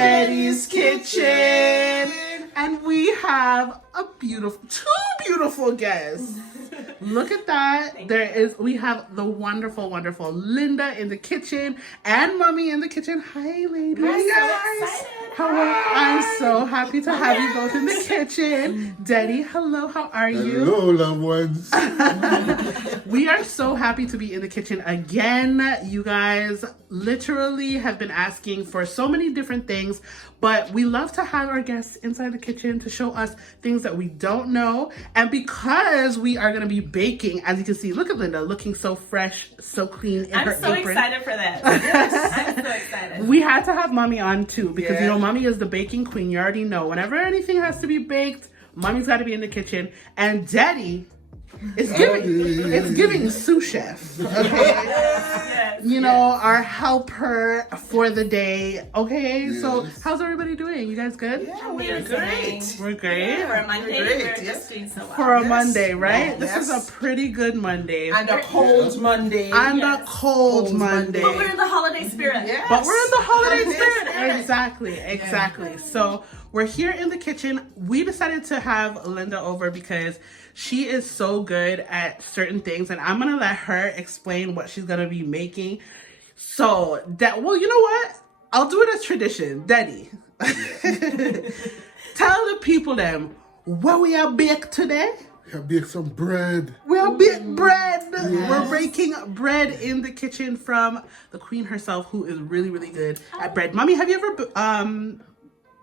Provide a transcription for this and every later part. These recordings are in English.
Deddy's Kitchen. And we have two beautiful guests. Look at that. We have the wonderful, wonderful Linda in the kitchen and Mommy in the kitchen. Hi, ladies. Hi, How are I'm so happy to have you both in the kitchen. Deddy, hello, how are you? Hello, loved ones. We are so happy to be in the kitchen again. You guys literally have been asking for so many different things, but we love to have our guests inside the kitchen to show us things that we don't know. And because we are going to be baking, as you can see, look at Linda looking so fresh, so clean in her apron. I'm so excited for this. Yes, I'm so excited. We had to have Mommy on too because, you know, Mommy is the baking queen. You already know. Whenever anything has to be baked, Mommy's got to be in the kitchen. And Deddy, it's giving sous chef, okay? Yes, you know, our helper for the day, okay? So how's everybody doing? You guys good? Yeah, we're great. We're great? For a Monday, Great, we're just doing so well. For a Monday, right? Yeah, This is a pretty good Monday. And a cold Monday. And a cold Monday. But we're in the holiday spirit. Yes. But we're in the holiday Holiday spirit. Exactly. So we're here in the kitchen. We decided to have Linda over because she is so good at certain things, and I'm gonna let her explain what she's gonna be making. So you know what? I'll do it as tradition. Deddy, tell the people them what we are baked today. We have baked some bread. We are baked bread. Yes. We're baking bread in the kitchen from the queen herself, who is really, really good at bread. Mommy, have you ever done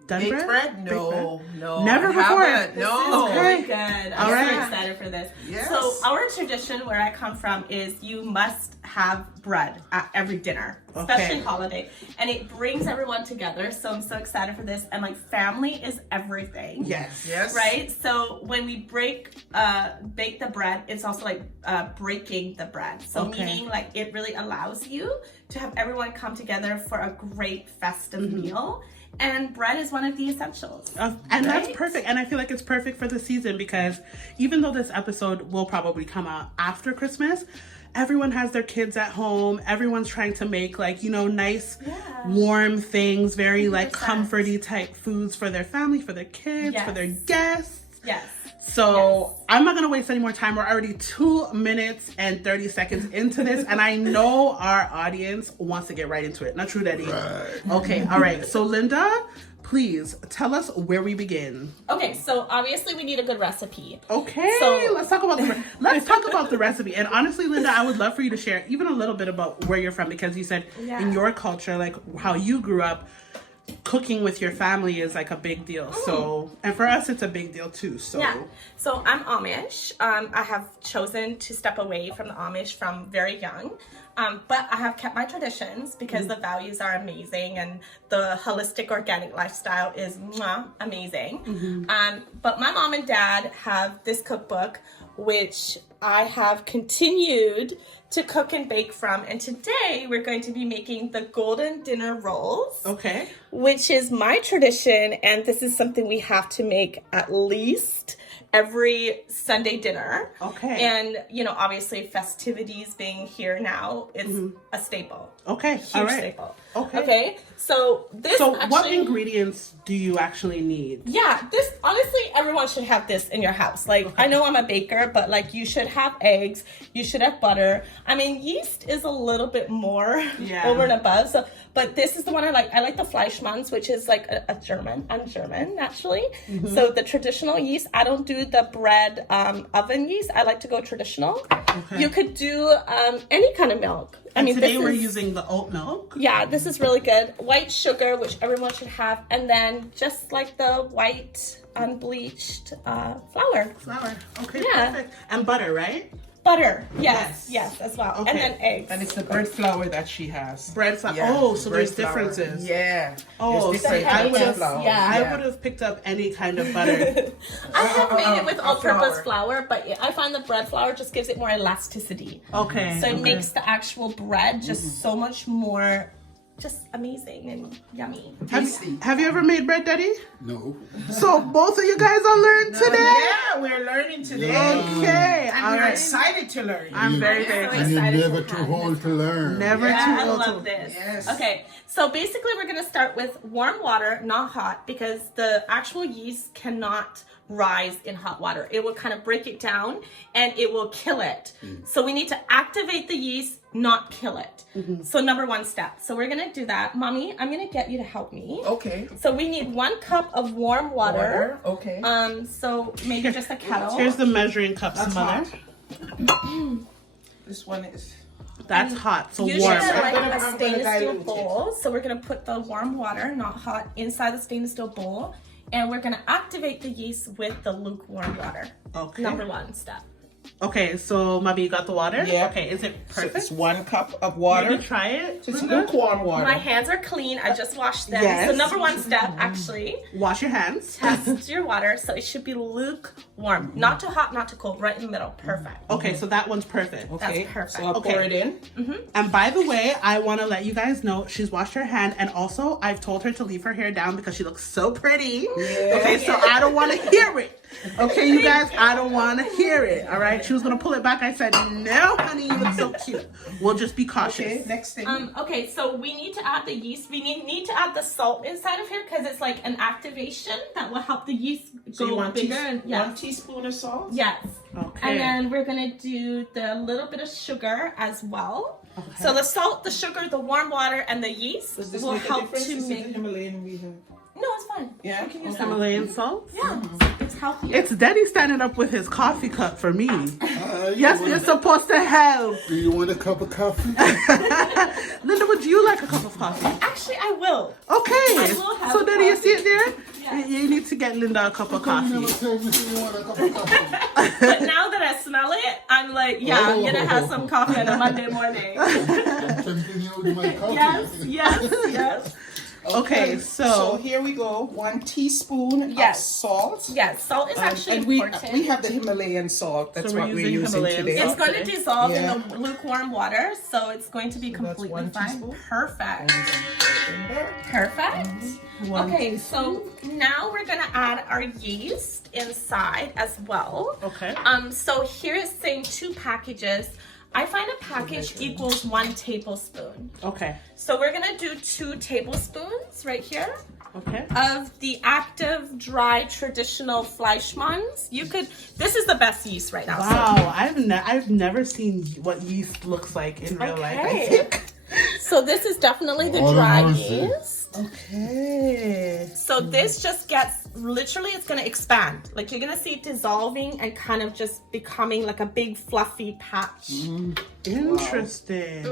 Baked bread? No. Never before. No. This is really good. I'm right. so excited for this. Yes. So our tradition where I come from is you must have bread at every dinner, especially holiday. And it brings everyone together. So I'm so excited for this. And like family is everything. Yes. Right? So when we bake the bread, it's also like breaking the bread. So meaning like it really allows you to have everyone come together for a great festive meal. And bread is one of the essentials. And that's perfect. And I feel like it's perfect for the season because even though this episode will probably come out after Christmas, everyone has their kids at home. Everyone's trying to make like, you know, nice, warm things, very 100%. Like comforty type foods for their family, for their kids, for their guests. Yes. So I'm not gonna waste any more time. We're already 2 minutes and 30 seconds into this, and I know our audience wants to get right into it. Not true, Deddy? Right. Okay, all right. So Linda, please tell us where we begin. Okay, so obviously we need a good recipe. Okay, So let's talk about the recipe. And honestly, Linda, I would love for you to share even a little bit about where you're from because you said in your culture, like how you grew up. Cooking with your family is like a big deal. So, and for us, it's a big deal too. So, So I'm Amish. I have chosen to step away from the Amish from very young. But I have kept my traditions because the values are amazing and the holistic organic lifestyle is amazing. But my mom and dad have this cookbook, which I have continued to cook and bake from. And today we're going to be making the golden dinner rolls. Okay. Which is my tradition. And this is something we have to make at least every Sunday dinner. Okay. And, you know, obviously festivities being here now is a staple. Okay. Huge staple. Okay. So this what ingredients do you actually need? Yeah, this honestly everyone should have this in your house. Like I know I'm a baker, but like you should have eggs, you should have butter. I mean, yeast is a little bit more over and above. So but this is the one I like. I like the Fleischmann's, which is like a German. I'm German naturally. So the traditional yeast, I don't do the bread oven yeast. I like to go traditional. Okay. You could do any kind of milk. Today we're using the oat milk. Yeah, this is really good. White sugar, which everyone should have, and then just like the white unbleached flour. Okay, perfect. And butter, right? Butter, yes, as well. Okay. And then eggs. And it's the bread flour that she has. Bread flour. Yeah, oh, so bread there's flour. differences. Yeah. Oh, there's so different I would types have, of flour. I would have picked up any kind of butter. I have made it with all-purpose flour, but I find the bread flour just gives it more elasticity. Okay. So it makes the actual bread just so much more just amazing and yummy. Have you ever made bread, Deddy? No. So both of you guys are learning today? Yeah, we're learning today. Okay. And All we're right. excited to learn. I'm very, so very And excited. you're excited never to too have old to learn. Never Yeah, too I old love to... this. Yes. Okay, so basically we're gonna start with warm water, not hot, because the actual yeast cannot rise in hot water. It will kind of break it down and it will kill it. So we need to activate the yeast, not kill it. So number one step. So we're gonna do that. Mommy, I'm gonna get you to help me. Okay. So we need 1 cup of warm water. Okay. So maybe just a kettle. Here's the measuring cups, That's Mother. hot. This one is. That's hot, so Usually warm. I like I'm a gonna stainless steel dilute it. bowl. So we're gonna put the warm water, not hot, inside the stainless steel bowl. And we're gonna activate the yeast with the lukewarm water. Okay. Number 1 step. Okay, so Mommy, you got the water? Yeah. Okay, is it So perfect? it's 1 cup of Maybe water. try it. It's Linda? lukewarm water. My hands are clean. I just washed them. Yes. So number 1 step, actually, Wash your hands. test your water. So it should be lukewarm. Not too hot, not too cold. Right in the middle. Perfect. Okay, so that one's perfect. Okay. That's perfect. So I'll Okay. pour it in. And by the way, I want to let you guys know she's washed her hand, and also I've told her to leave her hair down because she looks so pretty. Okay, so I don't want to hear it. Okay, you guys, I don't want to hear it. All right, she was gonna pull it back. I said, no, honey, you look so cute. We'll just be cautious. Okay. Next thing. Okay, so we need to add the yeast. We need to add the salt inside of here because it's like an activation that will help the yeast So you go want bigger. And yes. 1 teaspoon of salt? Yes. Okay. And then we're gonna do the little bit of sugar as well. So the salt, the sugar, the warm water, and the yeast Does this will make a help difference? to Is it make. the Himalayan we have? No, it's fine. Yeah? You can use Okay. Himalayan salt. that. Yeah, it's healthy. It's Deddy standing up with his coffee cup for me. You Yes, want- you're supposed to help. Do you want a cup of coffee? Linda, would you like a cup of coffee? Actually, I will. Okay. I will have So Deddy, you coffee. see it there? Yes. You need to get Linda a cup of You never coffee. tell me you want a cup of coffee. But now that I smell it, I'm like, yeah, I'm gonna have some coffee on a Monday morning. Continue with my coffee. Yes. Okay, So so here we go. 1 teaspoon Yes. of salt. Yes, salt is actually And we important. have the Himalayan salt. That's So we're what we're using using Himalayan today. salt. It's going to dissolve Yeah. in the lukewarm water, so it's going to be So that's completely 1 fine. teaspoon. Perfect. In there. Perfect. One Okay, so now we're gonna add our yeast inside as well. Okay. So here it's saying 2 packages. I find a package equals 1 tablespoon. Okay. So we're gonna do 2 tablespoons right here Okay. of the active, dry, traditional Fleischmann's. This is the best yeast right now. Wow, I've never seen what yeast looks like in real life. I Okay. think. So this is definitely the All dry I know is yeast. Okay. So this just gets, literally it's gonna expand. Like you're gonna see it dissolving and kind of just becoming like a big fluffy patch. Interesting.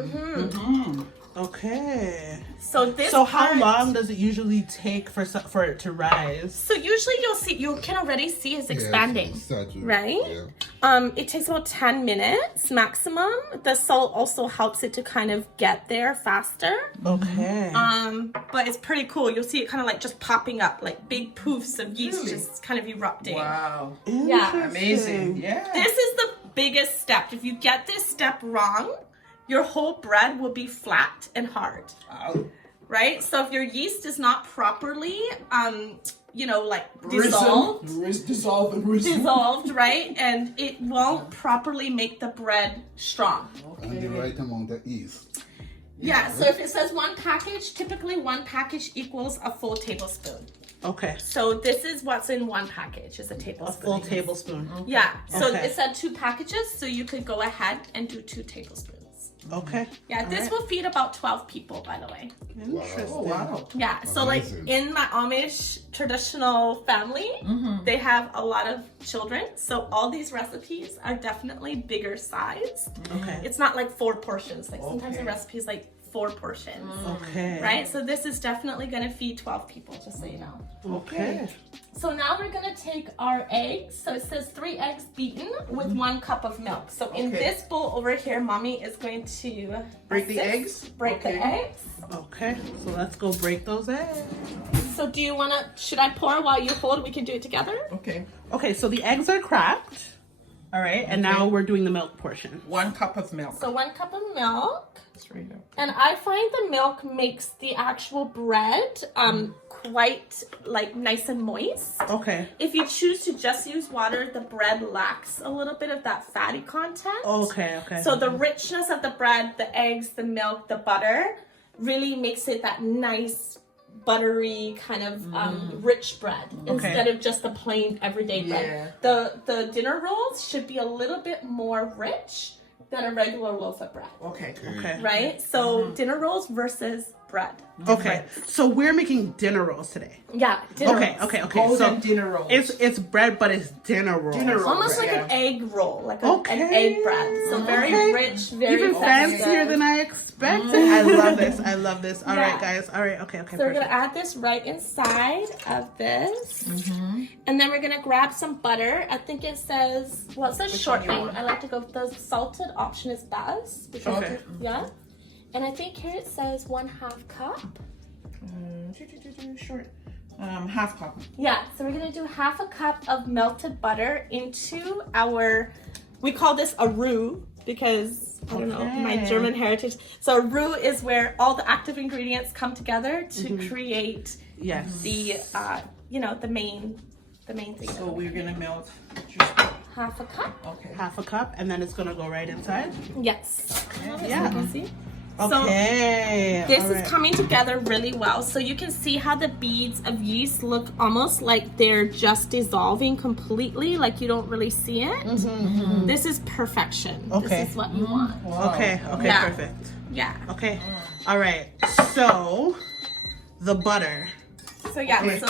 Okay. So this So how part- long does it usually take for it to rise? So usually you can already see it's expanding. Right? Yeah. It takes about 10 minutes maximum. The salt also helps it to kind of get there faster. Okay. But it's pretty cool. You'll see it kind of like just popping up, like big poofs of yeast Really? just kind of erupting. Wow. Yeah. Amazing. Yeah. This is the biggest step. If you get this step wrong, your whole bread will be flat and hard, Wow. right? So if your yeast is not properly, like dissolved, dissolved, right? And it won't properly make the bread strong. And the right amount of yeast. Yeah, so if it says 1 package, typically 1 package equals a full tablespoon. Okay. So this is what's in 1 package, is a A tablespoon. full tablespoon. Yeah, so Okay. it said 2 packages, so you could go ahead and do 2 tablespoons. Okay. Yeah, this will feed about 12 people, by the way. Interesting. Oh, wow. Yeah, so like Amazing. in my Amish traditional family, they have a lot of children. So all these recipes are definitely bigger size. Okay. It's not like 4 portions. Like sometimes the Okay. recipe is like 4 portions. Okay. Right? So this is definitely gonna feed 12 people, just so you know. Okay. So now we're gonna take our eggs. So it says 3 eggs beaten with 1 cup of milk. So in Okay. this bowl over here, mommy is going to Break the assist, eggs? Break the Okay. eggs. Okay. So let's go break those eggs. So do you wanna, should I pour while you hold? We can do it together? Okay. Okay, so the eggs are cracked. All right, and now we're doing the milk portion. 1 cup of milk. So 1 cup of milk. Straight up. And I find the milk makes the actual bread quite like nice and moist. Okay. If you choose to just use water, the bread lacks a little bit of that fatty content. Okay, okay. So the richness of the bread, the eggs, the milk, the butter really makes it that nice buttery kind of rich bread instead of just the plain everyday bread. The dinner rolls should be a little bit more rich than a regular loaf of bread. Okay. Okay. Right? So dinner rolls versus bread. Okay. So we're making dinner rolls today. Yeah, dinner rolls. Okay. Golden So dinner rolls. it's bread, but it's dinner rolls. Dinner rolls. Almost like an egg roll, like an egg bread. So very rich, very Even festive. fancier than I expected. I love this. I love this. All right, Yeah. guys. All right. Okay. So we're gonna add this right inside of this, and then we're gonna grab some butter. I think it says, well, it says shortening. I like to go with the salted option is best. Because, Okay. yeah. And I think here it says 1/2 cup. Short. 1/2 cup. Yeah. So we're gonna do 1/2 cup of melted butter into our. We call this a roux because I don't know my German heritage. So a roux is where all the active ingredients come together to create the the main thing. So we're gonna melt just 1/2 cup. okay. 1/2 cup, and then it's gonna go right inside. Yes. Yeah. So you can see. Okay. This all right. is coming together really well. So you can see how the beads of yeast look almost like they're just dissolving completely, like you don't really see it. This is perfection. Okay. This is what you want. Okay. Okay. Yeah. Perfect. Yeah. Okay. All right. So the butter. So yeah, so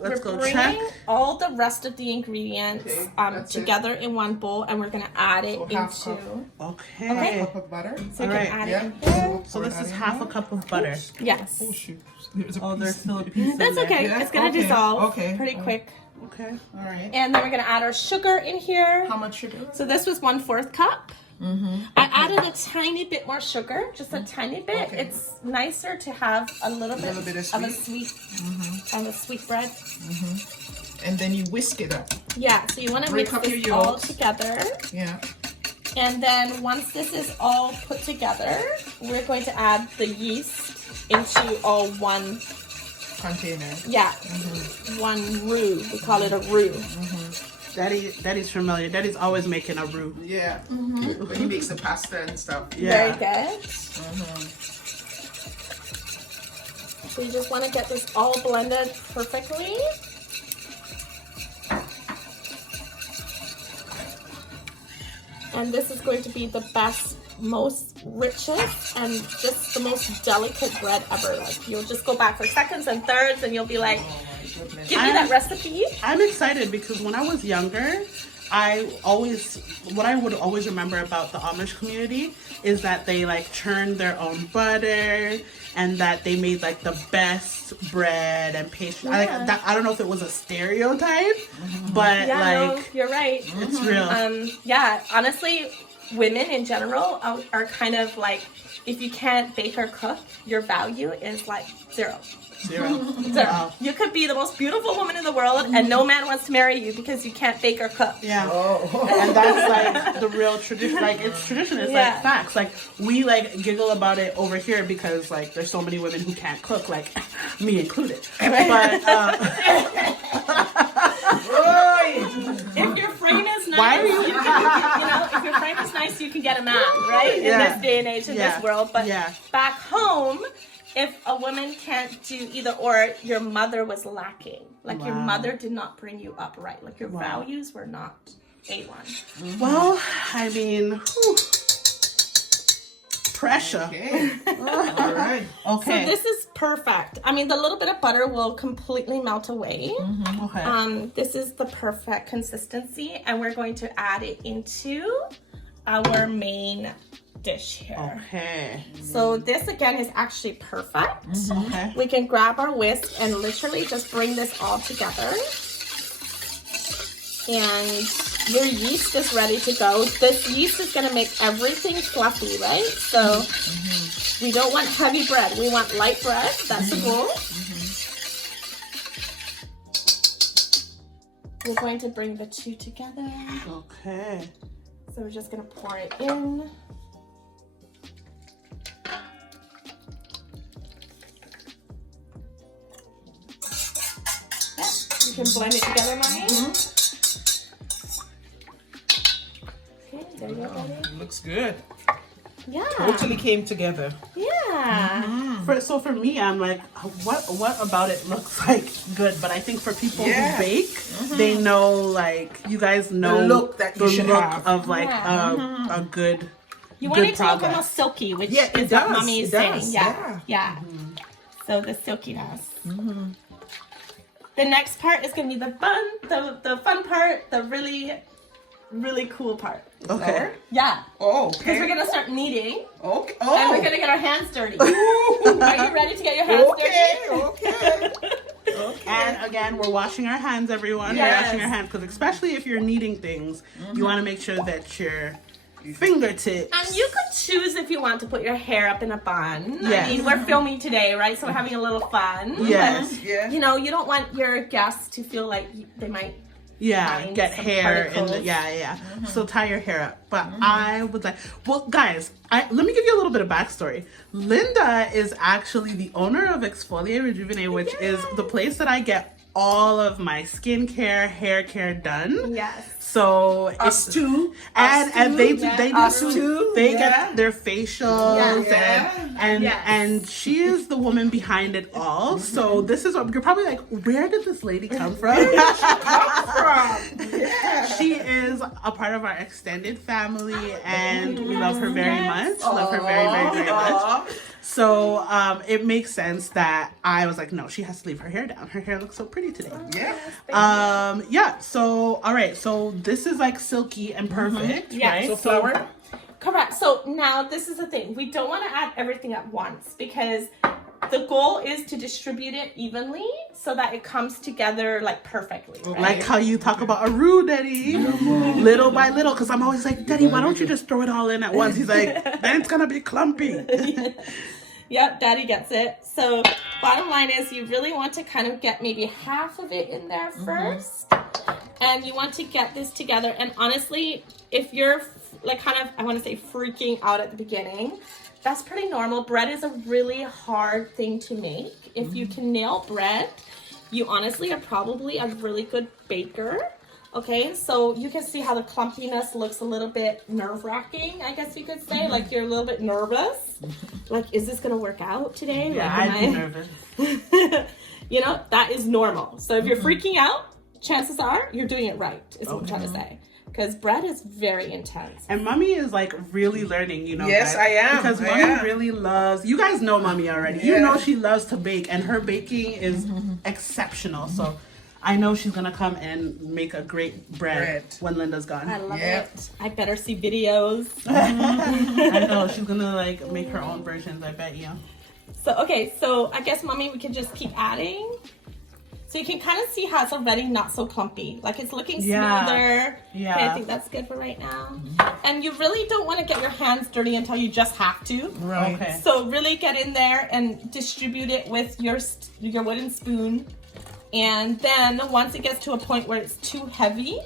Let's we're go bringing check. all the rest of the ingredients that's it. together in one bowl, and we're gonna add it So 1/2 into. cup. Okay. Cup of butter. So you All can right. add Yeah. it in here. So this is 1/2 cup of butter. Yes. Oh shoot. There's a Oh, piece. there's still a piece. That's in there. okay. Yeah, It's gonna okay, dissolve okay. pretty quick. Okay. All right. And then we're gonna add our sugar in here. How much sugar? So this was 1/4 cup. I added a tiny bit more sugar, just a tiny bit. Okay. It's nicer to have a little bit bit of of a sweet, of a sweet bread. And then you whisk it up. Yeah, so you want to Break mix up this your all yolks. together. Yeah. And then once this is all put together, we're going to add the yeast into all one, Container. one roux. We call it a roux. Daddy's familiar. Daddy's always making a roux. Yeah. When he makes the pasta and stuff. Very Yeah. good. So you just want to get this all blended perfectly. And this is going to be the best, most richest, and just the most delicate bread ever. Like you'll just go back for seconds and thirds, and you'll be like, Goodness. "Give me that recipe." I'm excited because when I was younger, what I would always remember about the Amish community is that they like churned their own butter and that they made like the best bread and pastry. Yeah. I don't know if it was a stereotype, but Yeah, like no, you're right. it's real. Yeah, honestly, women in general are kind of like, if you can't bake or cook, your value is like zero. Zero. Zero. You could be the most beautiful woman in the world, and no man wants to marry you because you can't bake or cook. Yeah. Oh. And that's like the real tradition. Like it's tradition. It's Yeah. like facts. Like we like giggle about it over here because like there's so many women who can't cook, like me included. But If your frame is nice, Why are you- if your frame is nice, you can get a man, right? In Yeah. this day and age, in this world. But Yeah. back home, if a woman can't do either or, your mother was lacking. Like your Wow. mother did not bring you up right. Like your values were not A1. well, I mean, whew. Pressure. Okay. All right. Okay. So this is perfect. I mean, the little bit of butter will completely melt away. Okay. This is the perfect consistency, and we're going to add it into our main dish here. Okay. So this again is actually perfect. Okay. We can grab our whisk and literally just bring this all together. And your yeast is ready to go. This yeast is gonna make everything fluffy, right? So we don't want heavy bread. We want light bread. That's the goal. we're going to bring the two together. Okay. So we're just gonna pour it in. You can blend it together, Mommy. Okay, there you go, Wow, Daddy. it looks good. Yeah. Totally came together. Yeah. So for me, I'm like, what about it looks like good? But I think for people Yeah. who bake, they know, like, you guys know The look that you should have. of like Yeah. a good. You want good it to look progress. almost silky, which Yeah, it is what does, Mommy is it saying. does, Yeah. yeah. So the silkiness. The next part is gonna be the fun part, the really cool part. Okay. Yeah. Oh, Because we're okay. gonna start kneading, Okay. and we're Oh. gonna get our hands dirty. Ooh. Are you ready to get your hands Okay. dirty? Okay. Okay. And again, we're washing our hands, everyone. Yes. We're washing our hands because especially if you're kneading things, you want to make sure that your fingertips. And you could choose if you want to put your hair up in a bun. Yes. I mean, we're filming today, right? So we're having a little fun. Yes. But, Yeah. you know, you don't want your guests to feel like they might. Yeah, Find get some hair in the particles. yeah. So tie your hair up. But I was like, well, guys, let me give you a little bit of backstory. Linda is actually the owner of Exfoliate Rejuvenate, which is the place that I get all of my skincare, hair care done. Yes. So Us it's too. and they Yeah. they Us do too. they Yeah. get their facials Yeah. and Yes. and she is the woman behind it all. So this is what you're probably like, where did this lady come from? She is a part of our extended family, and we love her very much. Love her very, very, very much. So it makes sense that I was like, no, she has to leave her hair down. Her hair looks so pretty today. Yeah. Yeah. So all right. So this is like silky and perfect, Yeah. right? So flour. Correct. So now this is the thing. We don't want to add everything at once because the goal is to distribute it evenly so that it comes together like perfectly. Right? Like how you talk about a roux, Daddy, little by little. Because I'm always like, Daddy, why don't you just throw it all in at once? He's like, then it's gonna be clumpy. Yep, Daddy gets it. So bottom line is you really want to kind of get maybe half of it in there first. And you want to get this together. And honestly, if you're like kind of, I want to say freaking out at the beginning, that's pretty normal. Bread is a really hard thing to make. If you can nail bread, you honestly are probably a really good baker. Okay, so you can see how the clumpiness looks a little bit nerve-wracking, I guess you could say. Like you're a little bit nervous. Like, is this gonna work out today? Yeah, Like, I'd be nervous. You know, that is normal. So if you're freaking out, chances are you're doing it right, is what I'm trying to say. Because bread is very intense. And Mommy is like really learning, you know. Yes, guys. I am. Because I Mommy am. really loves. You guys know Mommy already. You Yeah. know she loves to bake, and her baking is exceptional. So I know she's gonna come and make a great bread when Linda's gone. I love Yep. it. I better see videos. I know she's gonna like make her own versions. I bet you. So, okay, so I guess, Mommy, we can just keep adding. So you can kind of see how it's already not so clumpy. Like it's looking Yeah. smoother. Yeah. Okay, I think that's good for right now. And you really don't want to get your hands dirty until you just have to. Right. Okay. So really get in there and distribute it with your wooden spoon. And then once it gets to a point where it's too heavy,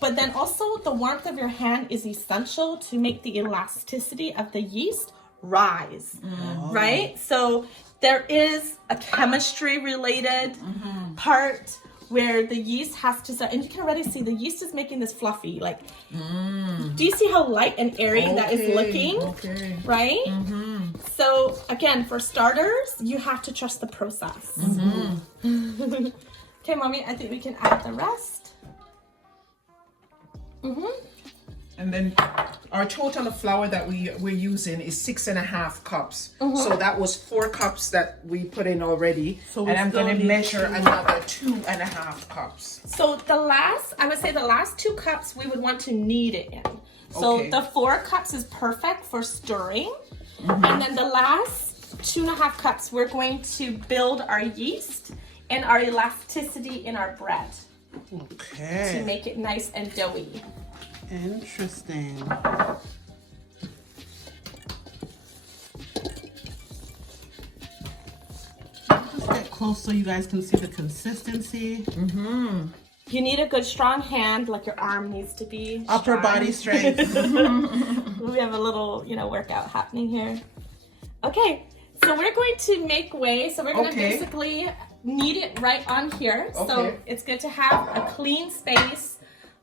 but then also the warmth of your hand is essential to make the elasticity of the yeast rise, right? So there is a chemistry related part where the yeast has to start, and you can already see the yeast is making this fluffy, like, do you see how light and airy that is looking? Okay. Right? So again, for starters, you have to trust the process. Okay, Mommy, I think we can add the rest. And then our total of flour that we're using is 6.5 cups. So that was 4 cups that we put in already. So we and I'm still going to need measure to- another 2.5 cups. So I would say the last 2 cups we would want to knead it in. So Okay. the 4 cups is perfect for stirring. And then the last 2.5 cups, we're going to build our yeast and our elasticity in our bread to Okay. make it nice and doughy. Interesting. Just get close so you guys can see the consistency. You need a good strong hand, like your arm needs to be Upper strong. body strength. We have a little, workout happening here. Okay, so we're going to make way. So we're going to basically knead it right on here. Okay. So it's good to have a clean space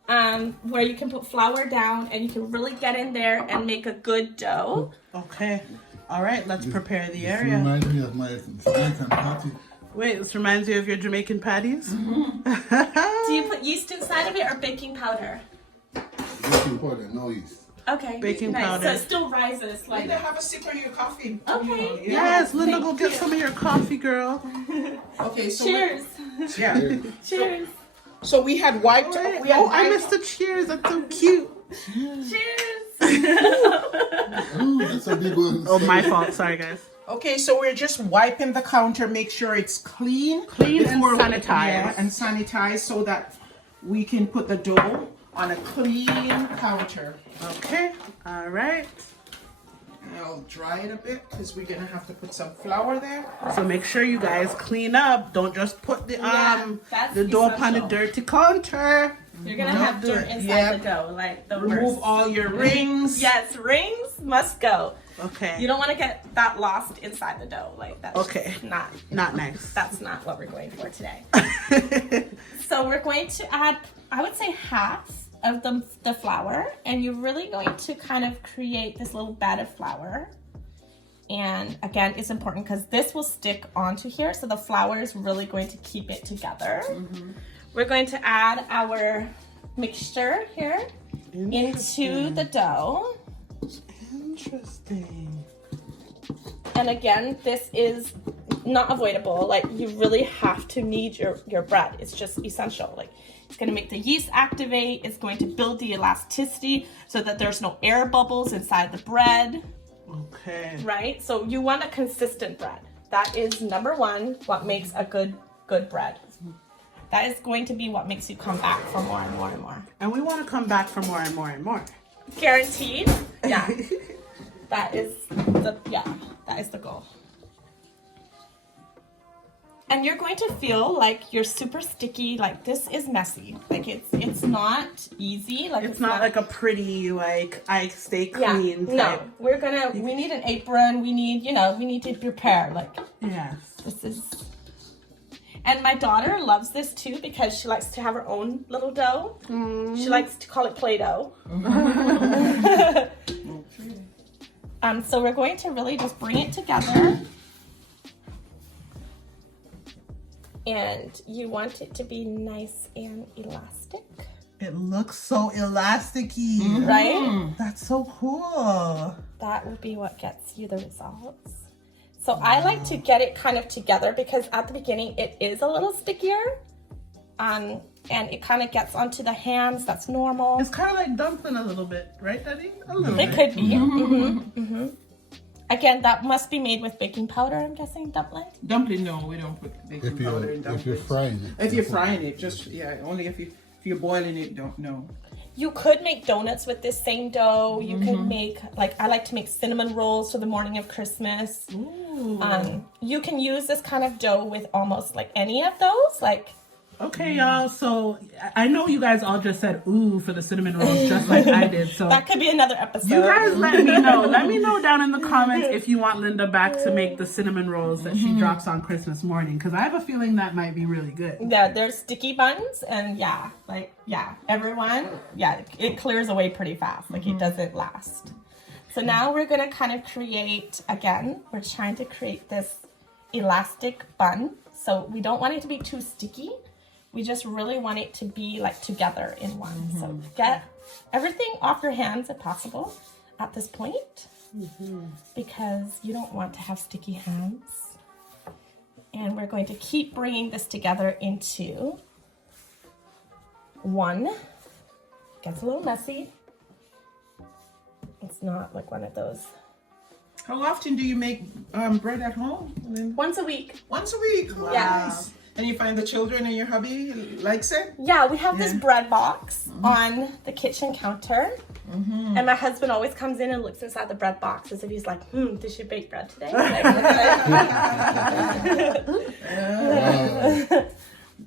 where you can put flour down and you can really get in there and make a good dough. Okay. All right, let's prepare the This area. reminds me of my Jamaican party. Wait, this reminds you of your Jamaican patties? Do you put yeast inside of it or baking powder? Baking powder, no yeast. Okay. Baking nice. powder. So it still rises like. Linda, have a sip of your coffee. Okay. Yes, Linda, go Thank get you. some of your coffee, girl. Okay, so Cheers. yeah. Cheers. So we had wiped. We had Oh, I wiped- missed the cheers. That's so cute. Cheers. Ooh, that's a big one. Oh, my fault. Sorry, guys. Okay, so we're just wiping the counter, make sure it's clean. Clean and before we- sanitized. Yeah, and sanitized so that we can put the dough on a clean counter. Okay. All right. And I'll dry it a bit because we're gonna have to put some flour there. So make sure you guys clean up. Don't just put the that's the dough upon a essential. dirty counter. You're gonna Don't have do dirt it. inside Yeah. the dough, like the Remove worst. all your rings. Yes, rings must go. Okay. You don't want to get that lost inside the dough, like that's Okay. not. Not nice. That's not what we're going for today. So we're going to add, I would say, half of the flour, and you're really going to kind of create this little bed of flour. And again, it's important because this will stick onto here, so the flour is really going to keep it together. We're going to add our mixture here into the dough. Interesting. And again, this is not avoidable. Like, you really have to knead your bread. It's just essential. Like, it's going to make the yeast activate. It's going to build the elasticity so that there's no air bubbles inside the bread, Okay. right? So you want a consistent bread. That is number one, what makes a good bread. That is going to be what makes you come back for more and more and more. And we want to come back for more and more and more. Guaranteed. Yeah. That is the goal. And you're going to feel like you're super sticky. Like, this is messy. Like, it's not easy. Like, It's not like a pretty, like, I stay clean type. No, we need an apron. We need to prepare. Like, Yes. this is. And my daughter loves this too because she likes to have her own little dough. She likes to call it Play-Doh. So we're going to really just bring it together. And you want it to be nice and elastic, It looks so elasticy. right? That's so cool. That will be what gets you the results. So I like to get it kind of together because at the beginning it is a little stickier. And it kind of gets onto the hands. That's normal. It's kind of like dumpling a little bit, right, Daddy? A little It bit. could be. Again, that must be made with baking powder, I'm guessing, dumpling. Dumpling, no, we don't put baking powder in dumplings. If you're frying it. If you're frying it, just only if you're boiling it, don't know. You could make donuts with this same dough. You could make, like, I like to make cinnamon rolls for the morning of Christmas. You can use this kind of dough with almost like any of those. Like, Okay, y'all. So I know you guys all just said ooh for the cinnamon rolls, just like I did. So that could be another episode. you guys let me know. Let me know down in the comments if you want Linda back to make the cinnamon rolls that she drops on Christmas morning, because I have a feeling that might be really good. Yeah, there's sticky buns, and everyone, it clears away pretty fast. Like, it doesn't last. So now we're gonna kind of create, again, we're trying to create this elastic bun. So we don't want it to be too sticky. We just really want it to be like together in one. So get everything off your hands if possible at this point, because you don't want to have sticky hands. And we're going to keep bringing this together into one. Gets a little messy. It's not like one of those. How often do you make bread at home? Once a week. Once a week. Wow. Yeah. Nice. And you find the children and your hubby likes it? Yeah, we have this bread box on the kitchen counter. And my husband always comes in and looks inside the bread box as if he's like, did she bake bread today?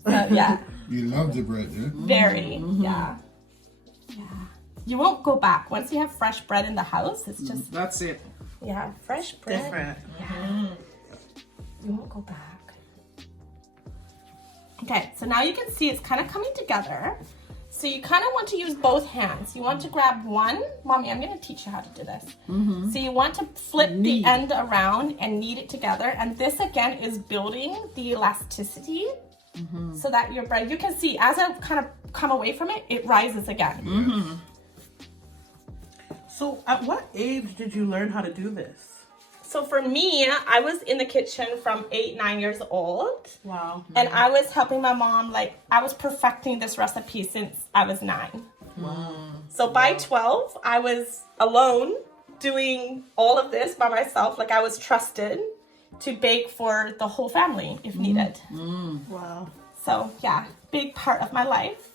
Wow. Yeah. You love the bread, yeah? Very, yeah. Yeah. You won't go back. Once you have fresh bread in the house, it's just, That's it. yeah, fresh bread. Different. You won't go back. Okay, so now you can see it's kind of coming together. So you kind of want to use both hands. You want to grab one. Mommy, I'm going to teach you how to do this. So you want to flip the end around and knead it together. And this again is building the elasticity so that your bread, you can see as I kind of come away from it, it rises again. So at what age did you learn how to do this? So for me, I was in the kitchen from 8, 9 years old. Wow. And I was helping my mom, like, I was perfecting this recipe since I was 9. Wow. So by 12, I was alone doing all of this by myself. Like, I was trusted to bake for the whole family if needed. Wow. So, yeah, big part of my life.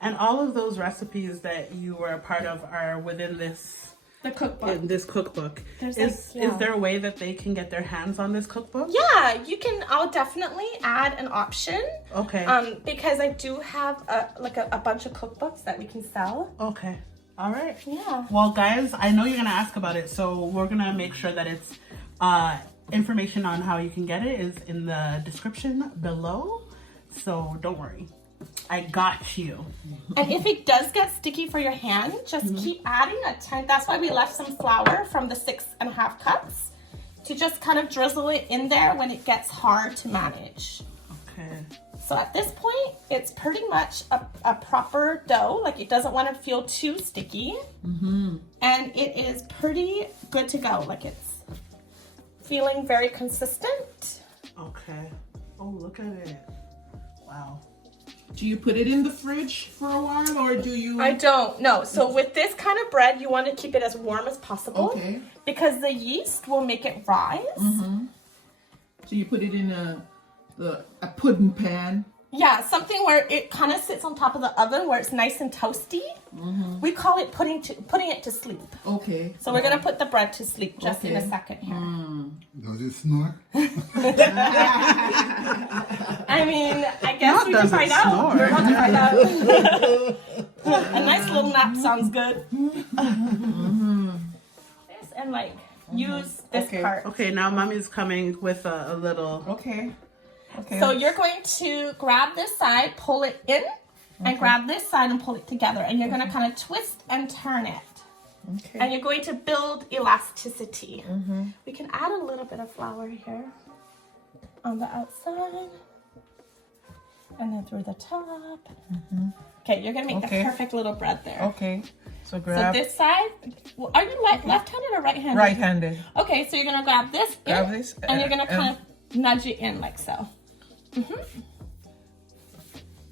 And all of those recipes that you were a part of are within this The cookbook. in this cookbook. There's Is like, yeah. is there a way that they can get their hands on this cookbook? Yeah, you can, I'll definitely add an option. Okay. Because I do have a bunch of cookbooks that we can sell. Okay. All right. Yeah. Well, guys, I know you're gonna ask about it, so we're gonna make sure that it's information on how you can get it is in the description below. So don't worry, I got you. And if it does get sticky for your hand, just keep adding a 10. That's why we left some flour from the 6.5 cups to just kind of drizzle it in there when it gets hard to manage. Okay. So at this point, it's pretty much a proper dough. Like, it doesn't want to feel too sticky. And it is pretty good to go. Like, it's feeling very consistent. Okay. Oh, look at it. Wow. Do you put it in the fridge for a while, or do you? I don't know. So with this kind of bread, you want to keep it as warm as possible. Okay. Because the yeast will make it rise. So you put it in a pudding pan. Yeah, something where it kind of sits on top of the oven where it's nice and toasty. We call it putting it to sleep. Okay. So we're gonna put the bread to sleep just in a Okay. second here. Does it snore? I mean, I guess Not we can does it find out. snore. We're about to find out. A nice little nap sounds good. This and like use this Okay. part. Okay, now mommy's coming with a little. Okay. Okay. So you're going to grab this side, pull it in, and grab this side and pull it together. And you're going to kind of twist and turn it. Okay. And you're going to build elasticity. We can add a little bit of flour here on the outside. And then through the top. Okay, you're going to make Okay. the perfect little bread there. Okay. So So grab. this side, well, are you left-handed or right-handed? Right-handed. Okay, so you're going to grab this Grab in, this, and you're going to kind of nudge it in like so.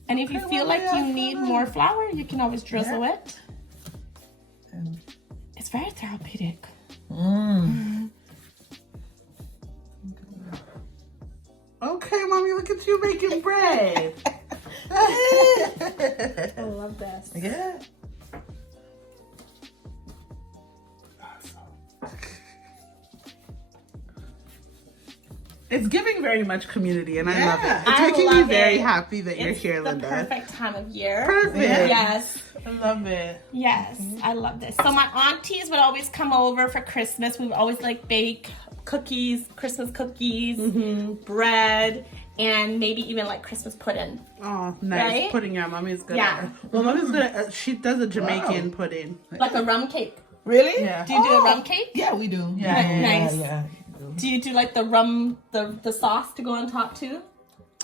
And if you feel like you need more flour, you can always drizzle it. And- It's very therapeutic. Okay, mommy, look at you making bread. I love this. Yeah. It's giving very much community, and I love it. It's I making me love very it. happy that you're It's here, the Linda. perfect time of year. Perfect. Yes. I love it. Yes, I love this. So my aunties would always come over for Christmas. We would always like bake cookies, Christmas cookies, bread, and maybe even like Christmas pudding. Oh, nice Right? pudding. Yeah, mommy's good. Yeah. At it. Well, mommy's good. She does a Jamaican pudding. Like a rum cake. Really? Yeah. Do you do a rum cake? Yeah, we do. Yeah. Nice. Yeah. Do you do like the rum, the sauce to go on top too?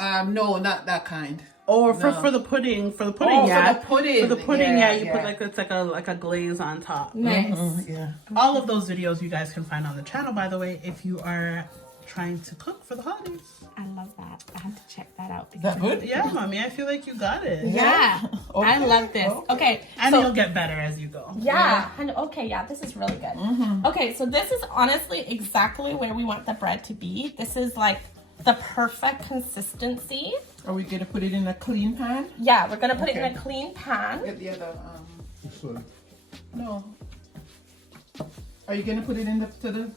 No, not that kind. Or for No. the pudding, Oh, yeah. for the pudding. For the pudding, Yeah, you yeah. put like it's like a glaze on top. Nice. Yeah. All of those videos you guys can find on the channel, by the way, if you are trying to cook for the holidays. I love that. I have to check that out. That good? Yeah, mommy, I feel like you got it. Yeah. I Okay, love this. Okay. And so, you'll get better as you go. yeah. And okay, yeah, this is really good. Okay, so this is honestly exactly where we want the bread to be. This is like the perfect consistency. Are we gonna put it in a clean pan? Yeah, we're gonna put it in Okay. a clean pan. Get the other. Sorry. No. Are you gonna put it in the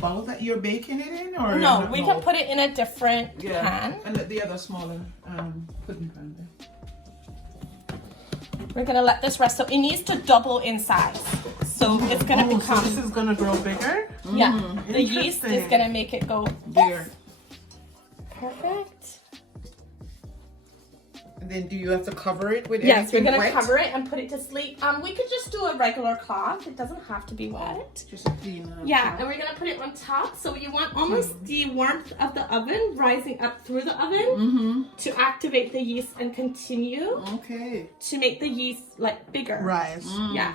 bowl that you're baking it in, or No, we can put it in a different yeah, pan. and the other smaller pudding pan there. We're gonna let this rest. So it needs to double in size. So it's gonna So become, this is gonna grow bigger? yeah, the yeast is Interesting. gonna make it go There. perfect. And then do you have to cover it with Yes, we're anything gonna wet? cover it and put it to sleep. We could just do a regular cloth. It doesn't have to be wet. Just a clean. Yeah, and we're gonna put it on top. So you want almost the warmth of the oven rising up through the oven to activate the yeast and continue Okay. to make the yeast like bigger. Rise. Yeah.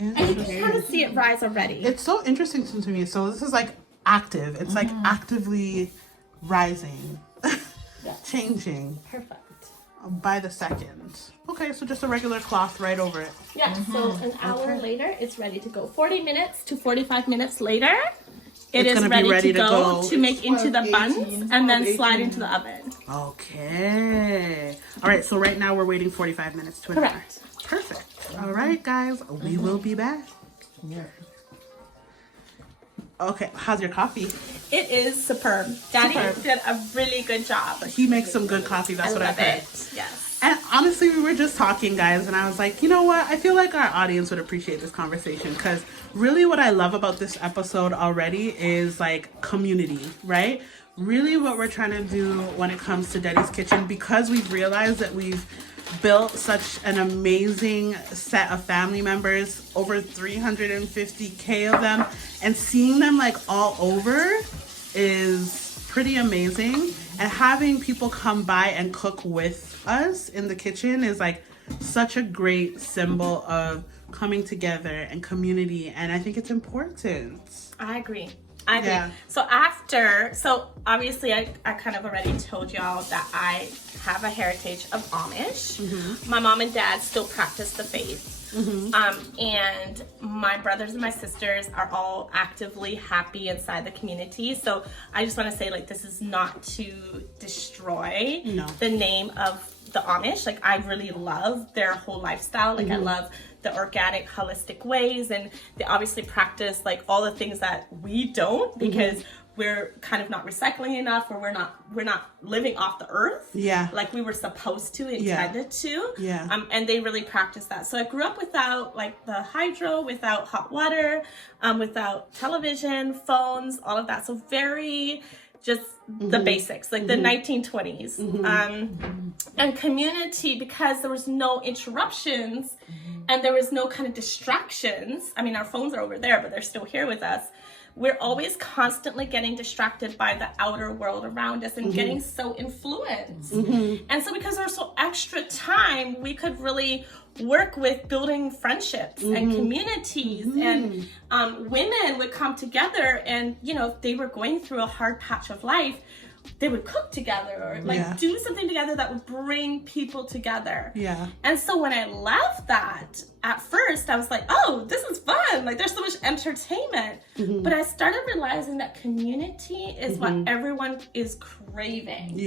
And you can kind of see it rise already. It's so interesting to me. So this is like active. It's like actively rising, changing Perfect. by the second. Okay, so just a regular cloth right over it. Yeah, so an hour later, it's ready to go. 40 minutes to 45 minutes later, it It's is gonna be ready, ready to to go go. to make into the 12, buns 18, and then 12, slide 18. into the oven. Okay. All right, so right now we're waiting 45 minutes to an hour. Correct. Perfect. All right, guys, we will be back. Yeah. Okay, how's your coffee? It is superb. Daddy Superb. did a really good job. He makes some good coffee. That's I what love I've heard. it. Yes. And honestly, we were just talking, guys, and I was like, you know what? I feel like our audience would appreciate this conversation because really what I love about this episode already is like community, right? Really what we're trying to do when it comes to Deddy's Kitchen, because we've realized that we've built such an amazing set of family members, over 350K of them, and seeing them like all over is pretty amazing. And having people come by and cook with us in the kitchen is like such a great symbol of coming together and community, and I think it's important. I agree. I agree. Yeah. So obviously I kind of already told y'all that I have a heritage of Amish. My mom and dad still practice the faith. And my brothers and my sisters are all actively happy inside the community. So I just want to say, like, this is not to destroy the name of the Amish. Like, I really love their whole lifestyle. Like, I love the organic, holistic ways, and they obviously practice like all the things that we don't because we're kind of not recycling enough, or we're not living off the earth like we were supposed to, intended to. And they really practice that. So I grew up without like the hydro, without hot water, without television, phones, all of that. So very just the basics, like the 1920s. And community, because there was no interruptions and there was no kind of distractions. I mean, our phones are over there, but they're still here with us. We're always constantly getting distracted by the outer world around us and getting so influenced. And so because there's so extra time, we could really work with building friendships and communities, and women would come together, and you know, if they were going through a hard patch of life, they would cook together or like do something together that would bring people together. And so when I left that, at first I was like, oh, this is fun, like there's so much entertainment. But I started realizing that community is what everyone is craving.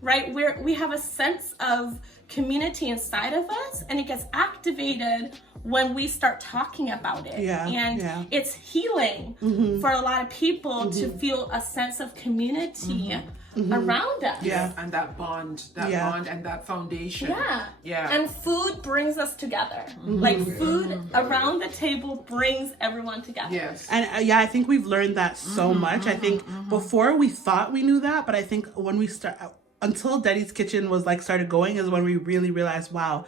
Right? We have a sense of community inside of us, and it gets activated when we start talking about it. And it's healing for a lot of people to feel a sense of community around us. And that bond, and that foundation. And food brings us together. Like food around the table brings everyone together. And I think we've learned that so much. I think before we thought we knew that, but I think when we until Deddy's Kitchen was like started going is when we really realized, wow,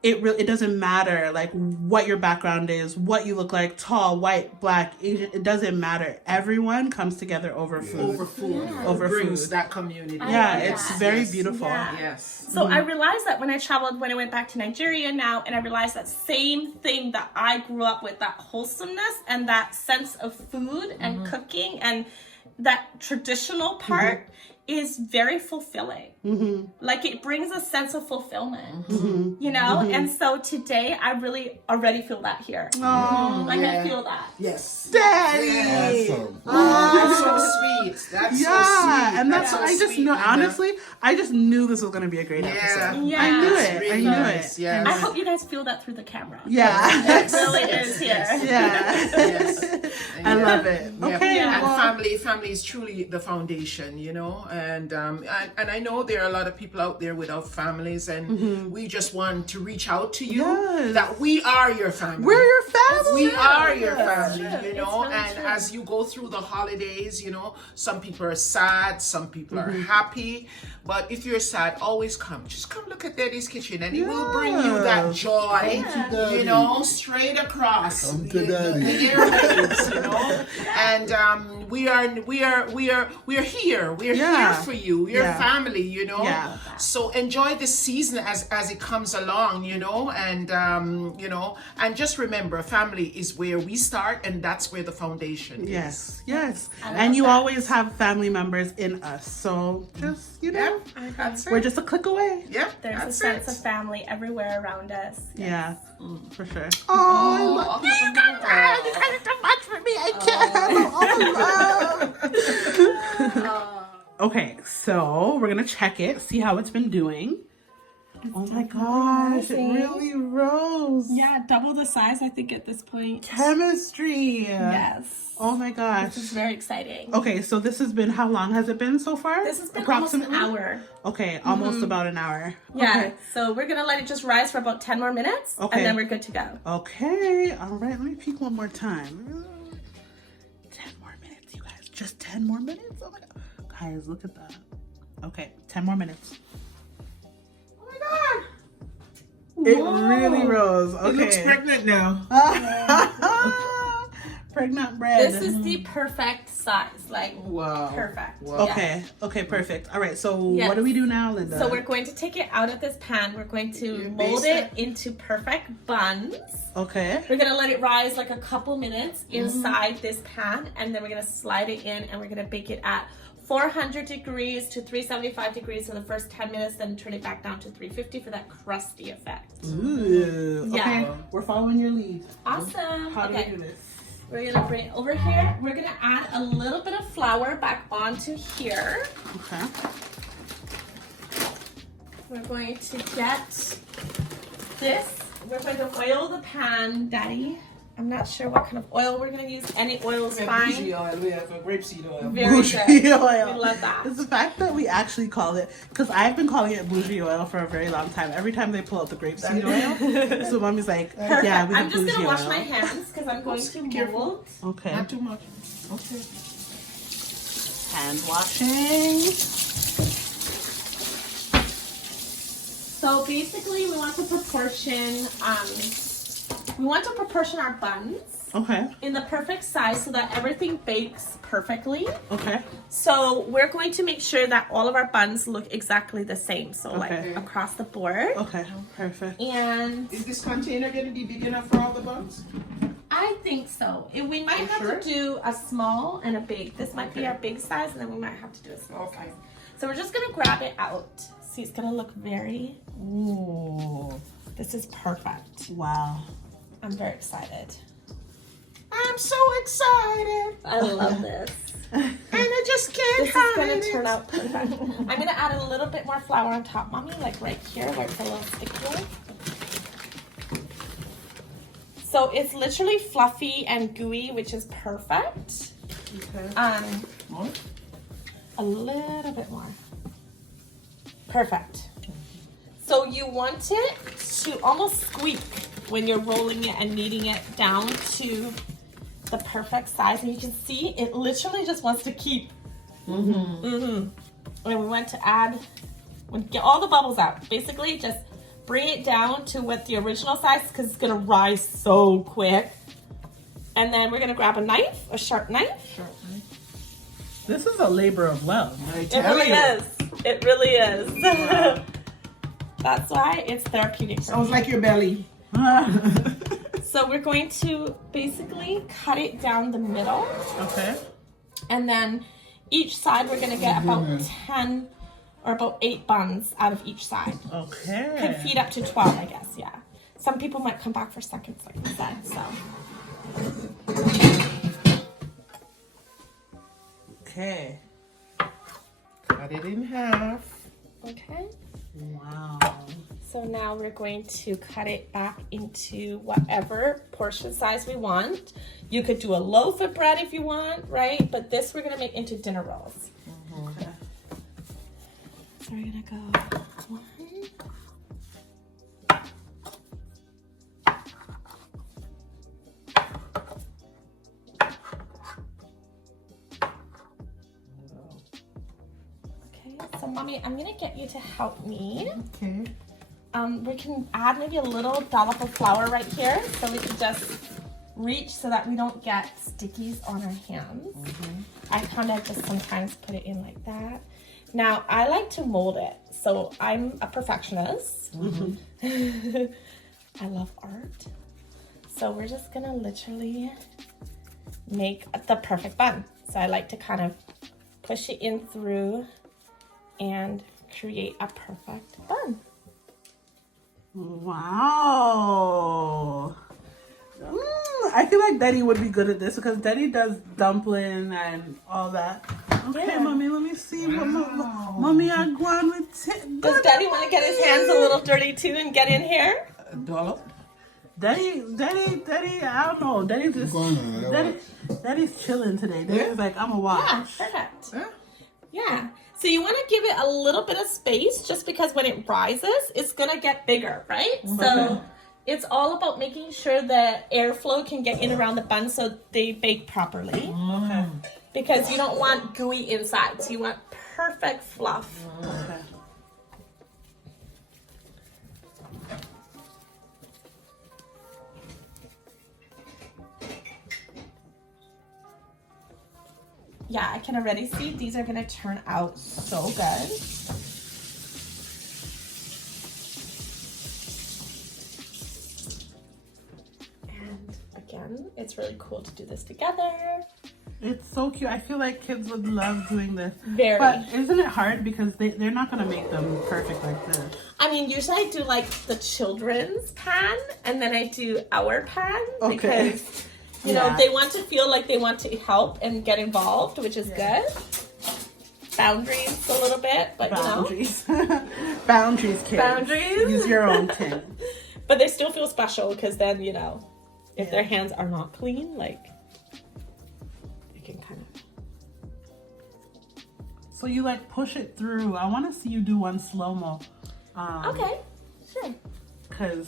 it doesn't matter like what your background is, what you look like, tall, white, black, Asian, it doesn't matter. Everyone comes together over food. Over brings food. that community. It's very beautiful. So I realized that when I went back to Nigeria now, and I realized that same thing that I grew up with, that wholesomeness and that sense of food and cooking and that traditional part is very fulfilling. Like it brings a sense of fulfillment, you know? And so today I really already feel that here. I feel that. Yes. Daddy! Awesome. That's so sweet. That's so sweet. And that's so I just sweet, know. Linda. Honestly, I just knew this was gonna be a great Yeah. episode. Yeah. I knew It's it. really I knew nice, it. yes. I hope you guys feel that through the camera. Yeah. It really is here. Yeah. Yes. I love it. Yeah. Okay. And well, family is truly the foundation, you know. And I know there are a lot of people out there without families, and we just want to reach out to you Yes. that we are your family. we're your family. We are your Yes. family, It's you true. know, It's really and true. as you go through the holidays, you know, some people are sad, some people are happy, but if you're sad, always come. Just come look at Daddy's Kitchen, and it will bring you that joy, Come to Daddy. you know, straight across Come to the Daddy. airwaves, you know. And we are here. We're Yeah. here for you. We're Yeah. family, you know. Yeah. So enjoy this season as it comes along, you know, and you know, and just remember, family is where we start, and that's where the foundation is. Yes, yes. I love And you that. always have family members in us. So just, you know, Yep, that's it. we're just a click away. Yep, There's a that's sense it. of family everywhere around us. Yeah, for sure. Oh, You guys are too much for me. I can't handle all of Okay, so we're gonna check it, see how it's been doing. Oh my gosh, it amazing. really rose. Yeah, double the size, I think, at this point. Chemistry. Yes. Oh my gosh. This is very exciting. Okay, so this has been, how long has it been so far? This has been almost an hour. Okay, almost about an hour. Yeah, Okay. so we're gonna let it just rise for about 10 more minutes, Okay. and then we're good to go. Okay, all right, let me peek one more time. 10 more minutes, you guys. Just 10 more minutes? Oh my God. Guys, look at that. Okay, 10 more minutes. Oh my God. It really rose. Okay. it looks pregnant now. Pregnant bread. This is the perfect size, like Wow. perfect. Wow. Okay, okay, perfect. All right, so Yes. what do we do now, Linda? So we're going to take it out of this pan. We're going to You mold baste it into perfect buns. Okay. We're gonna let it rise like a couple minutes inside this pan, and then we're gonna slide it in, and we're gonna bake it at 400 degrees to 375 degrees for the first 10 minutes, then turn it back down to 350 for that crusty effect. Ooh. Yeah. Okay, we're following your lead. Awesome. How do we Okay, do this? we're gonna bring it over here. We're gonna add a little bit of flour back onto here. Okay. We're going to get this. We're going to oil the pan, Daddy. I'm not sure what kind of oil we're gonna use. Any oil is fine. oil. We have a grapeseed oil. Very Bougie good. oil. We love that. It's the fact that we actually call it, because I've been calling it bougie oil for a very long time. Every time they pull out the grapeseed oil, so mommy's like, yeah, we have I'm just bougie gonna wash oil. my hands because I'm going to Careful. mold. Okay. Not too much. Okay. Hand washing. So basically, we want to proportion. We want to proportion our buns Okay. in the perfect size so that everything bakes perfectly. Okay. So we're going to make sure that all of our buns look exactly the same. So Okay. like across the board. Okay. Perfect. And Is this container going to be big enough for all the buns? I think so. We might have sure? to do a small and a big. This might be Okay. our big size, and then we might have to do a small Okay. size. So we're just gonna grab it out. See, it's gonna look very. Ooh. This is perfect. Wow. I'm very excited. I'm so excited. I love this. And I just can't This is gonna turn out perfect. I'm gonna add a little bit more flour on top, Mommy, like right here where it's a little stickier. So it's literally fluffy and gooey, which is perfect. Okay. More? A little bit more. Perfect. So you want it to almost squeak when you're rolling it and kneading it down to the perfect size. And you can see it literally just wants to keep. And we want to add, get all the bubbles out. Basically, just bring it down to what the original size, because it's gonna rise so quick. And then we're gonna grab a knife, a sharp knife. This is a labor of love. I It tell really you. is. It really is. That's why it's therapeutic. for Sounds me. like your belly. So we're going to basically cut it down the middle, Okay. and then each side we're gonna get about 10 or about 8 buns out of each side. Okay. Can feed up to 12, I guess. Yeah. Some people might come back for seconds, like I said. So Okay. Cut it in half. Okay. Wow. So now we're going to cut it back into whatever portion size we want. You could do a loaf of bread if you want, right? But this we're gonna make into dinner rolls. Okay. So we're gonna go 1. Okay, so mommy, I'm gonna get you to help me. Okay. We can add maybe a little dollop of flour right here so we can just reach so that we don't get stickies on our hands. I kind of just sometimes put it in like that. Now, I like to mold it, so I'm a perfectionist. I love art. So we're just gonna literally make the perfect bun. So I like to kind of push it in through and create a perfect bun. Wow. I feel like Deddy would be good at this because Deddy does dumpling and all that. Okay, Yeah. mommy, let me see what mommy I going with. Does Daddy want to get his hands a little dirty too and get in here? A dollop. Daddy, I don't know. Daddy's chilling today. Daddy's like, I'm a watch. Yeah, perfect. Yeah. Yeah. So you want to give it a little bit of space just because when it rises, it's going to get bigger, right? So it's all about making sure the airflow can get in around the bun so they bake properly. Okay. Because you don't want gooey insides. You want perfect fluff. Okay. Yeah, I can already see these are going to turn out so good. And again, it's really cool to do this together. It's so cute. I feel like kids would love doing this. Very. But isn't it hard because they're not going to make them perfect like this? I mean, usually I do like the children's pan and then I do our pan Okay. because, you know, they want to feel like they want to help and get involved, which is good. Boundaries a little bit, but Boundaries. Boundaries, kids. Boundaries. Use your own tin. But they still feel special because then, you know, if their hands are not clean, like, you can kind of. So you like push it through. I want to see you do one slow-mo. Okay, sure. Because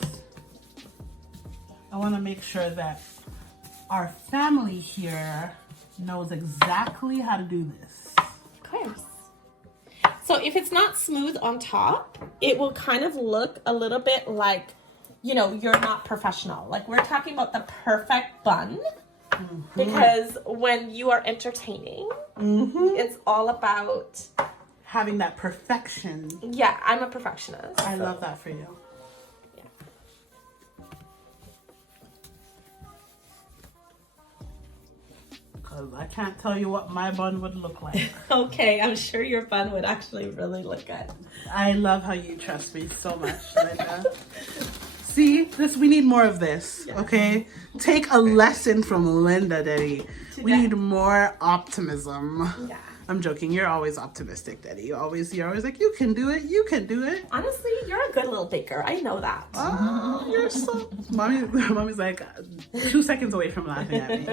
I want to make sure that our family here knows exactly how to do this. Of course. So if it's not smooth on top, it will kind of look a little bit like, you know, you're not professional. Like we're talking about the perfect bun. Because when you are entertaining, it's all about having that perfection. Yeah, I'm a perfectionist. I love that for you. Yeah. Because I can't tell you what my bun would look like. Okay, I'm sure your bun would actually really look good. I love how you trust me so much, Linda. See, we need more of this, okay? Take a lesson from Linda, Deddy. We need more optimism. Yeah. I'm joking. You're always optimistic, Deddy. You're always like, you can do it. You can do it. Honestly, you're a good little baker. I know that. Oh, you're so... Mommy's like 2 seconds away from laughing at me.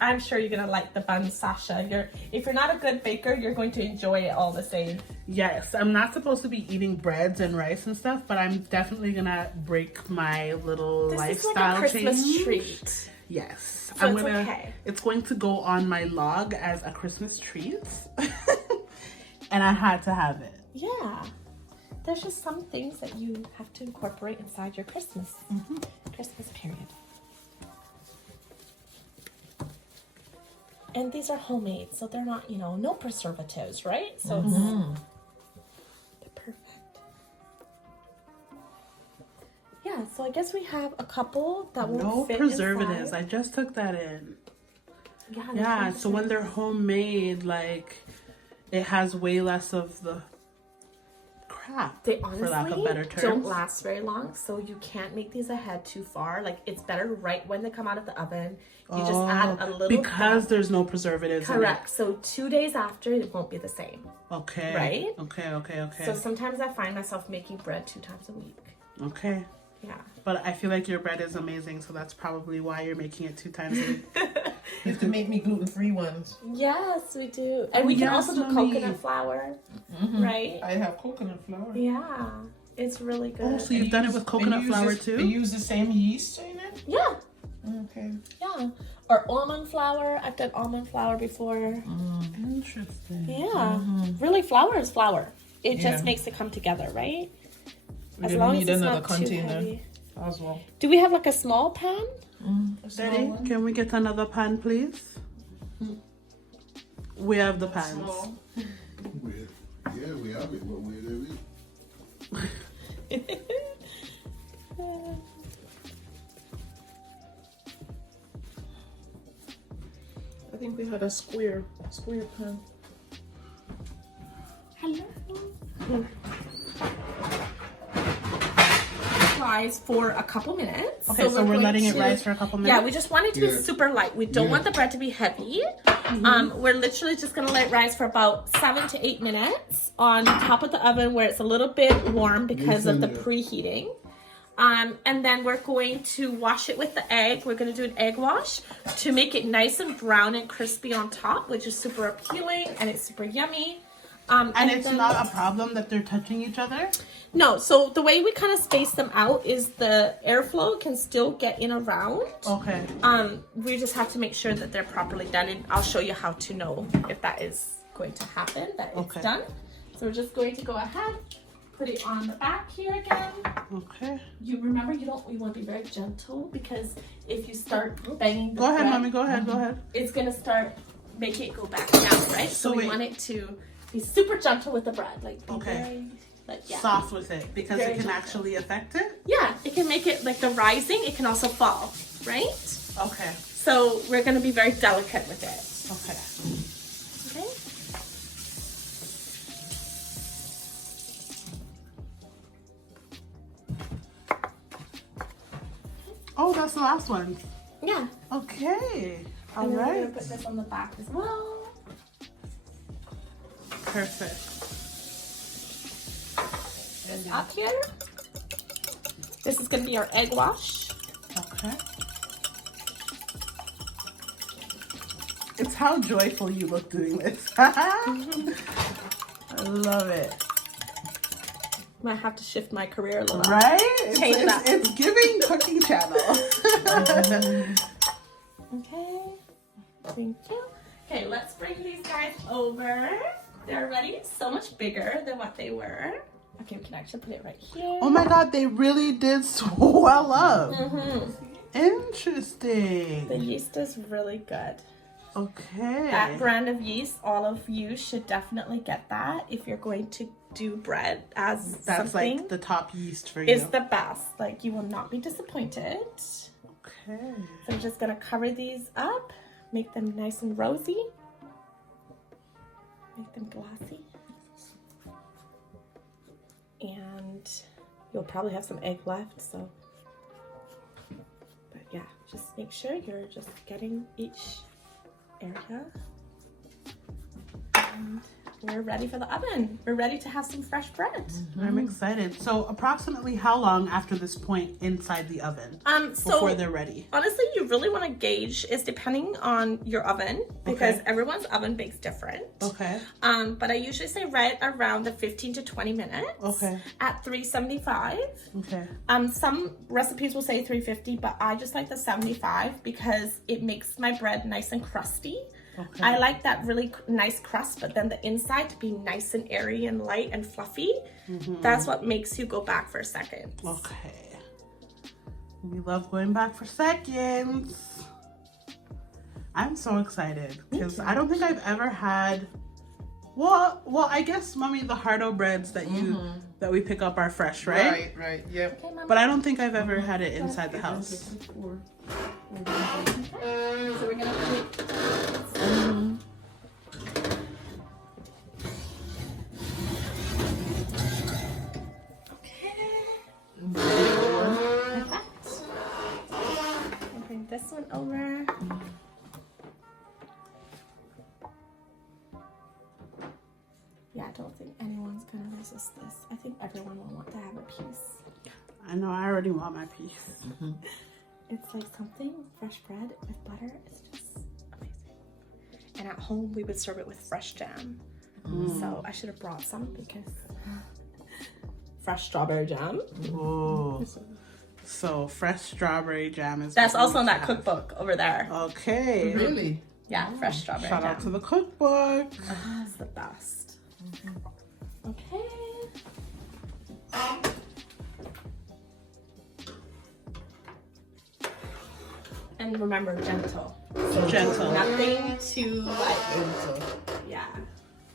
I'm sure you're gonna like the bun, Sasha. If you're not a good baker, you're going to enjoy it all the same. Yes, I'm not supposed to be eating breads and rice and stuff, but I'm definitely gonna break my little lifestyle This is like a Christmas change. treat. Yes, So it's okay. It's going to go on my log as a Christmas treat, and I had to have it. Yeah. There's just some things that you have to incorporate inside your Christmas period. And these are homemade, so they're not, no preservatives, right? So they're perfect. Yeah, so I guess we have a couple that will No fit preservatives. inside. I just took that in. Yeah, Yeah, so when they're homemade, like, it has way less of the crap. They for lack of honestly better terms. don't last very long, so you can't make these ahead too far. Like, it's better right when they come out of the oven. You just add a little because there's no preservatives. Correct. So 2 days after, it won't be the same. Okay. Right? Okay. So sometimes I find myself making bread 2 times a week. Okay. Yeah. But I feel like your bread is amazing, so that's probably why you're making it 2 times a week. You have to make me gluten-free ones. Yes, we do. And we can also do coconut flour, right? I have coconut flour. Yeah. It's really good. Oh, so you've done it with coconut flour too? You use the same yeast in it? Yeah. Okay. Yeah. Or almond flour. I've done almond flour before. Interesting. Yeah. Really, flour is flour. It just makes it come together, right? As long as it's not too heavy. As well. Do we have like a small pan? Daddy, can we get another pan, please? We have the pans. Yeah, we have it. What way there is? I think we had a square pan. Hello. Rise for a couple minutes. Okay, so we're letting it rise for a couple minutes? Yeah, we just want it to be super light. We don't want the bread to be heavy. We're literally just gonna let it rise for about 7 to 8 minutes on top of the oven where it's a little bit warm because of the preheating. And then we're going to wash it with the egg. We're going to do an egg wash to make it nice and brown and crispy on top, which is super appealing and it's super yummy. And it's not a problem that they're touching each other? No, so the way we kind of space them out is the airflow can still get in around. Okay. We just have to make sure that they're properly done, and I'll show you how to know if that is going to happen, that it's done. So we're just going to go ahead, put it on the back here again. Okay. You remember, you want to be very gentle, because if you start banging the Go ahead, bread, mommy, go ahead. it's going to start making it go back down, right? So we want it to be super gentle with the bread, like very, like, soft with it, because very it can gentle. actually affect it? Yeah, it can make it like the rising, it can also fall, right? Okay. So we're going to be very delicate with it. Okay. Okay. Oh, that's the last one. Yeah. Okay. All And then we're right. going to put this on the back as well. Perfect. This up here. This is going to be our egg wash. Okay. It's how joyful you look doing this. I love it. Might have to shift my career a little. Right? Change it up. It's giving cooking channel. Okay. Thank you. Okay, let's bring these guys over. They're already so much bigger than what they were. Okay, we can actually put it right here. Oh my god, they really did swell up. Interesting. The yeast is really good. Okay. That brand of yeast, all of you should definitely get that if you're going to do bread as That's something. like the top yeast for you. It's the best. Like, you will not be disappointed. Okay. So I'm just gonna cover these up, make them nice and rosy, make them glossy, and you'll probably have some egg left. So, but yeah, just make sure you're just getting each area. And we're ready for the oven. We're ready to have some fresh bread. I'm excited. So approximately how long after this point inside the oven before they're ready? Honestly, you really want to gauge is depending on your oven, because everyone's oven bakes different. Okay. But I usually say right around the 15 to 20 minutes. Okay. At 375. Okay. Some recipes will say 350, but I just like the 75 because it makes my bread nice and crusty. Okay. I like that really nice crust, but then the inside to be nice and airy and light and fluffy. That's what makes you go back for a second. Okay. We love going back for seconds. I'm so excited because I don't think I've ever had. Well, I guess, mommy, the hardo breads that that we pick up are fresh, right? Right. Yep. Okay, But I don't think I've ever had it inside the house. so we're gonna put it over. Yeah, I don't think anyone's gonna resist this. I think everyone will want to have a piece. I know, I already want my piece. It's like something fresh bread with butter. It's just amazing. And at home, we would serve it with fresh jam. So I should have brought some because fresh strawberry jam. Oh, so fresh strawberry jam is. That's what we also in that have. cookbook over there. Okay. Really? Yeah, fresh strawberry Shout jam. out to the cookbook. That's the best. Okay. And remember, gentle. Gentle. Nothing too like, yeah.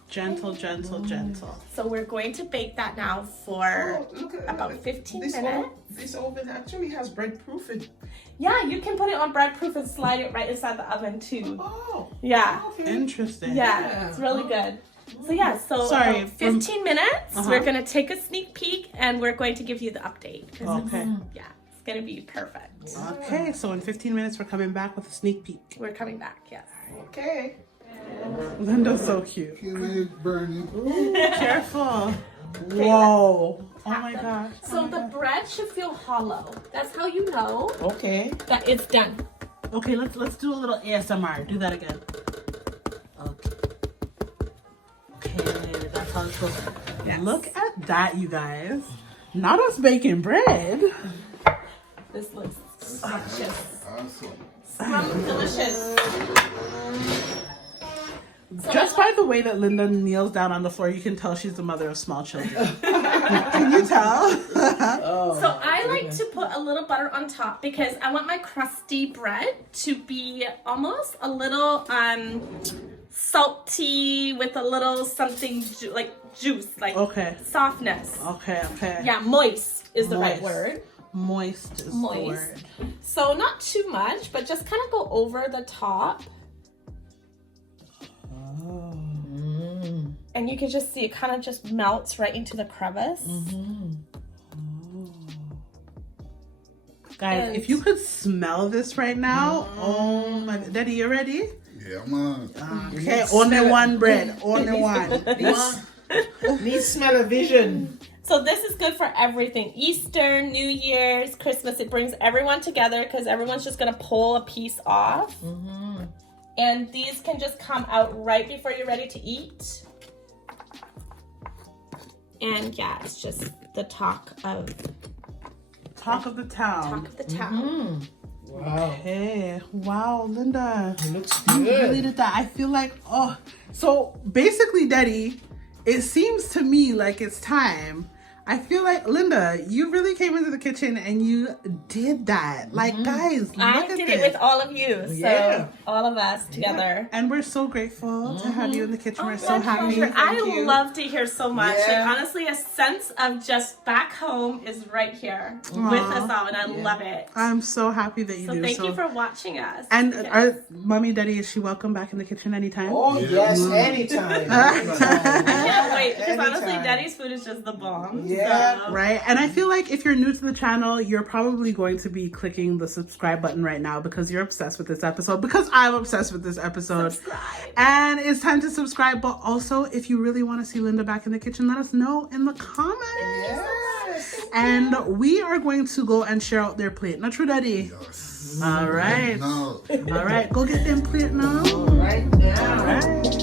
Gentle, gentle, gentle. So we're going to bake that now for Look at about 15 this minutes. This oven actually has bread proofing. Yeah, you can put it on bread proof and slide it right inside the oven too. Oh. Yeah. Okay. Interesting. Yeah, it's really good. So yeah, so Sorry, about 15 minutes, Uh-huh. we're gonna take a sneak peek and we're going to give you the update. 'Cause Okay. yeah, it's gonna be perfect. Okay, so in 15 minutes, we're coming back with a sneak peek. We're coming back, yes. Okay. Linda's so cute. Kill it, burn Careful. Whoa. Oh my gosh. So the bread should feel hollow. That's how you know Okay. that it's done. Okay, let's do a little ASMR. Do that again. Okay. Okay, that's how it's supposed to. Yes. Look at that, you guys. Not us baking bread. This looks scrumptious. it. Scrumptious. Awesome. Delicious. Just by the way that Linda kneels down on the floor, you can tell she's the mother of small children. Can you tell? So I like to put a little butter on top because I want my crusty bread to be almost a little salty with a little something like juice, like Okay. softness. Okay, okay. Yeah, moist is the right Moist. word. Moist is the Moist. word. So not too much, but just kind of go over the top. Oh. And you can just see it kind of just melts right into the crevice. Guys, And- if you could smell this right now, oh my, Daddy, you ready? Yeah, man. Okay, only one bread, only one. Need smell of vision. So this is good for everything. Easter, New Year's, Christmas. It brings everyone together because everyone's just going to pull a piece off. And these can just come out right before you're ready to eat. And yeah, it's just the talk of the town. Talk of the town. Wow. Okay, wow, Linda. It looks You really good. did that. I feel like, oh, so basically, Deddy, it seems to me like it's time. I feel like, Linda, you really came into the kitchen and you did that. Like, guys, look I at did this. it with all of you. So Yeah. all of us together. And we're so grateful to have you in the kitchen. We're so My happy. pleasure. Thank I you. love to hear so much. Yeah. Like, honestly, a sense of just back home is right here with us all, and I love it. I'm so happy that you So do. thank you for watching us. And Yes. our mommy, Daddy, is she welcome back in the kitchen anytime? Oh, Yeah. yes, anytime. I can't wait because honestly, Anytime. Daddy's food is just the bomb. Yeah. So. Right? And I feel like if you're new to the channel, you're probably going to be clicking the subscribe button right now because you're obsessed with this episode, because I'm obsessed with this episode. Subscribe. And it's time to subscribe. But also, if you really want to see Linda back in the kitchen, let us know in the comments. Yes. And we are going to go and share out their plate. Not true, Daddy? Yes. All right. Now. All right. Go get them plate now. Right now. All right.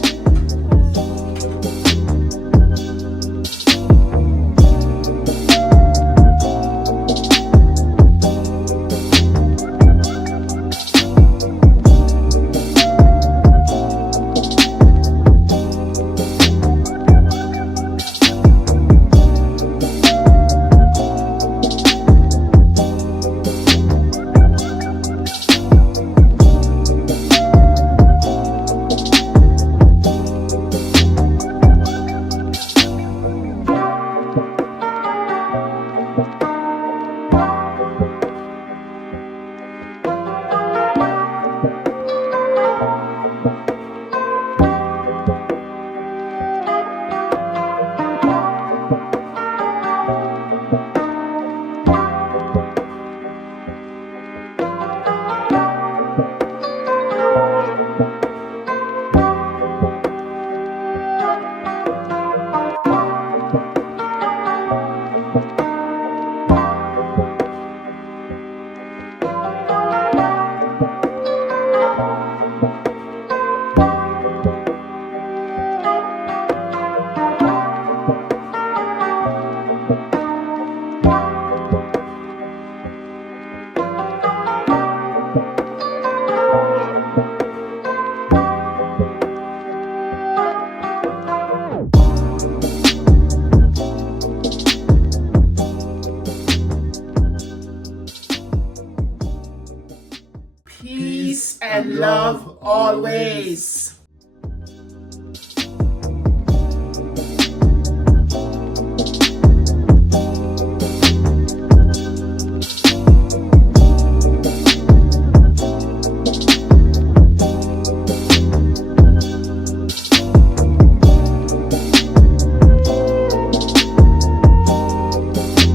Peace and love always.